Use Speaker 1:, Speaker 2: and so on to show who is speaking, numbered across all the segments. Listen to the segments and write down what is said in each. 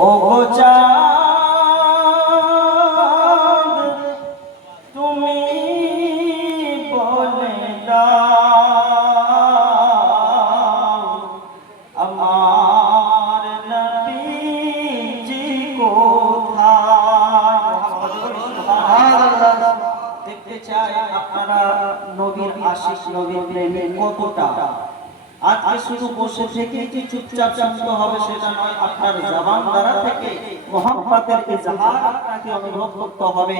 Speaker 1: ও তুমি বলে আমার নবীজি দেখতে চাই আপনারা নবীর আশিস নবীর প্রেমে কতটা? আজকে শুধু বসে থেকে যে চুপচাপ শান্ত হবে সেটা নয়, আপনার জবান দ্বারা থেকে আপনাকে অনুভব করতে হবে।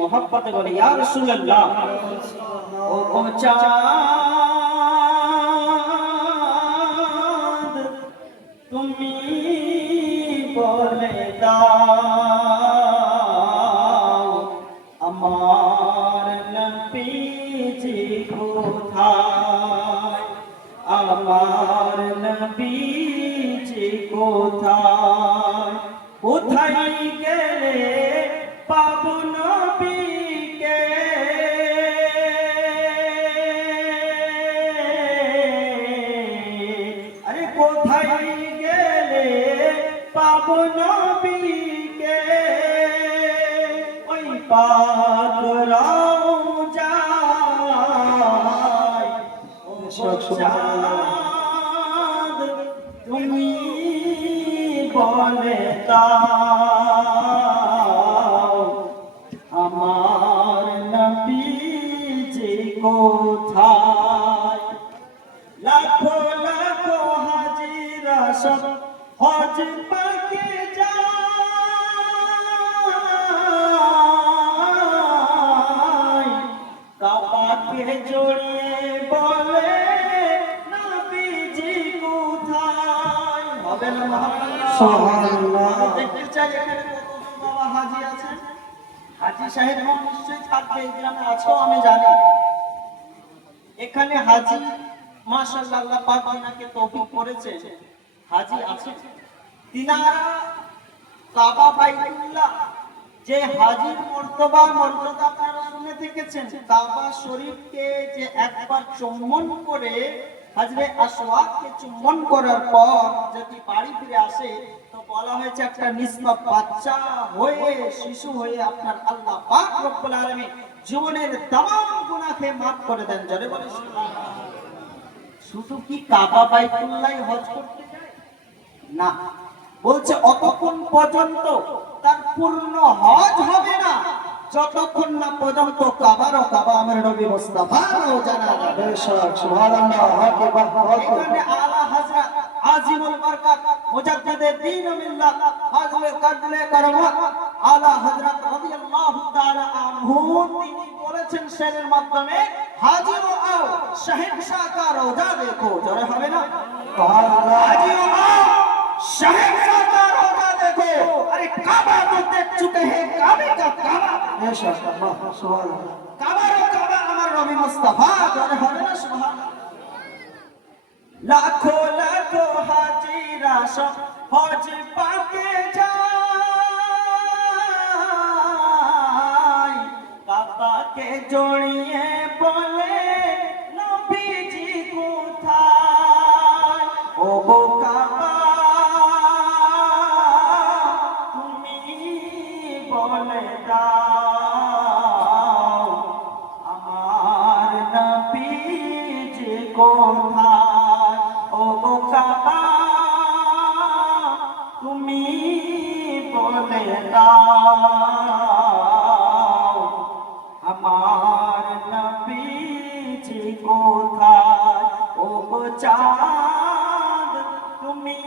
Speaker 1: মোহাম্মতে বলে, ইয়া রাসূলুল্লাহ। ও তুমি বলে দাও। আমার নবীজি কোথায়? আমার নবীজি কোথায়? কোথায় গেলে পাবো নবীকে? আরে কোথায় গেলে পাবো নবীকে? ওই ও চাঁদ, তুমি বলে আমার নবীজি কোথায়? লাখো লাখো হাজিরা সব হজ পাকে এখানে হাজি করেছে। হাজি আছে যে হাজির মর্তবা, মর্যাদা শুনে থেকেছেন কাবা শরীফকে যে একবার চুম্বন করে হাজরে আসওয়াদকে চুম্বন করার পর যদি বাড়ি ফিরে আসে তো বলা হয়েছে একটা নিষ্পাপ বাচ্চা হয়ে শিশু হয়ে আপনার আল্লাহ পাক রব্বুল আলামিন জীবনের तमाम গুনাহকে maaf করে দেন জোরে বলে সুবহানাল্লাহ। শুধু কি কাবা বাইতুল্লাহ হজ করতে যায় না বলছে অতক্ষণ পর্যন্ত তার পূর্ণ হজ হবে না যতক্ষণ না পর্যন্ত কাবার ও কাবা আমার নবী মুস্তাফা নাও জানা
Speaker 2: বেশক সুবহানাল্লাহ হক বাহ হক।
Speaker 1: আলা হযরত আজিমুল বরকত মুজাদ্দিদে দ্বীন মিল্লাত ফাজল কাদলে করমা আলা হযরত রাদিয়াল্লাহু তাআলা আনহু তিনি বলেছেন শেরের মাধ্যমে হাজির আও শাহেনশাহ কা রোজা দেখো জরে হবে না?
Speaker 2: সুবহানাল্লাহ।
Speaker 1: হাজির আও শাহেনশাহ কা রোজা দেখো। আরে কাবা তো দেখ চুকে হে কাবা কাবা।
Speaker 2: বেশক সুবহানাল্লাহ।
Speaker 1: কাবা নবী মুস্তাফা জোরে হবে না, সুবহানাল্লাহ। লাখো লাখো হাজিরা সব হজ পাকে যায়। কাবাকে জড়িয়ে বলে, নবীজি কোথায়? ও গো কাবা, তুমি বলে দাও। কোথায় ও গো কাবা তুমি বলে দাও আমার নবীজি কোথায় ও চাঁদ তুমি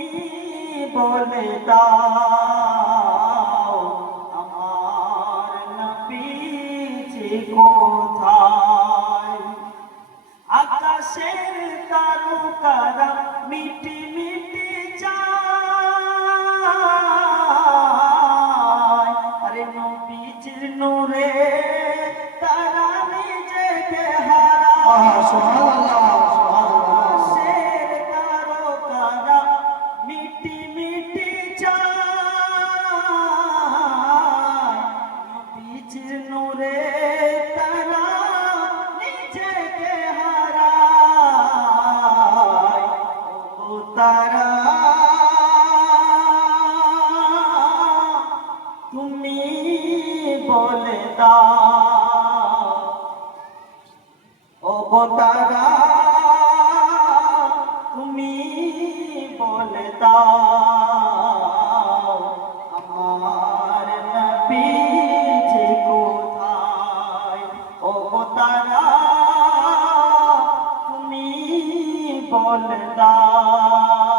Speaker 1: বলে দাও আমার নবীজি কোথায় আকাশের তারকারা মিটি তুমি বলে দাও। অবতারা তুমি বলে দাও। আমার নবী যে কোথায়? অবতারা তুমি বলে দাও।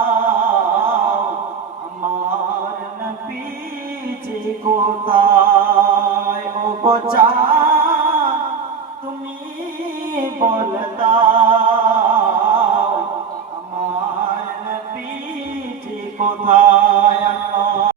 Speaker 1: ও চাঁদ তুমি বল দাও